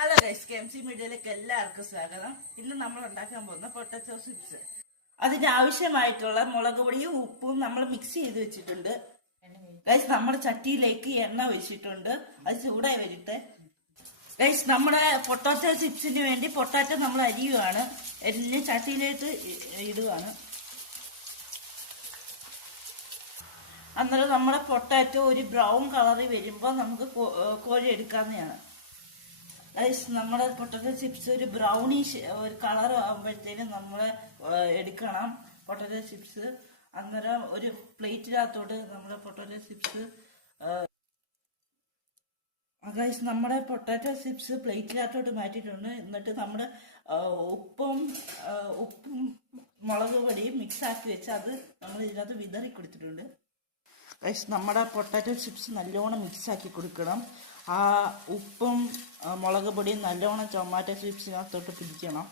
Hello guys, KMC മീഡിയയിലേക്ക് എല്ലാവർക്കും സ്വാഗതം. ഇന്ന് നമ്മൾ ഉണ്ടാക്കാൻ പോകുന്ന പൊട്ടറ്റോ ചിപ്സ്. അതിന് ആവശ്യമായിട്ടുള്ള മുളക് പൊടിയും ഉപ്പും നമ്മൾ മിക്സ് ചെയ്ത് വെച്ചിട്ടുണ്ട്. ഗൈസ്, നമ്മുടെ ചട്ടിയിലേക്ക് എണ്ണ ഒഴിച്ചിട്ടുണ്ട്. അത് ചൂടായി വരട്ടെ. ഗൈസ്, നമ്മുടെ പൊട്ടാറ്റോ ചിപ്സിന് വേണ്ടി പൊട്ടാറ്റോ നമ്മൾ അരിയുവാണ്. എരിഞ്ഞ് ചട്ടിയിലേക്ക് ഇടുവാണ്. അന്നേരം നമ്മുടെ പൊട്ടാറ്റോ ഒരു ബ്രൗൺ കളറിൽ വരുമ്പോൾ നമുക്ക് കോരി എടുക്കാവുന്നതാണ്. നമ്മുടെ പൊട്ടറ്റോ ചിപ്സ് ഒരു ബ്രൗണിഷ് ഒരു കളർ ആകുമ്പോഴത്തേനും നമ്മൾ എടുക്കണം പൊട്ടറ്റോ ചിപ്സ്. അന്നേരം ഒരു പ്ലേറ്റിനകത്തോട്ട് നമ്മുടെ പൊട്ടറ്റോ ചിപ്സ് നമ്മുടെ പൊട്ടാറ്റോ ചിപ്സ് പ്ലേറ്റിനകത്തോട്ട് മാറ്റിയിട്ടുണ്ട്. എന്നിട്ട് നമ്മുടെ ഉപ്പും മുളക് പൊടിയും മിക്സ് ആക്കി വെച്ച് അത് നമ്മൾ ഇതിനകത്ത് വിതറി കൊടുത്തിട്ടുണ്ട്. നമ്മുടെ പൊട്ടാറ്റോ ചിപ്സ് നല്ലോണം മിക്സ് ആക്കി കൊടുക്കണം. ആ ഉപ്പും മുളക് പൊടിയും നല്ലോണം ടൊമാറ്റോ ചിപ്സിനകത്തോട്ട് പിടിക്കണം.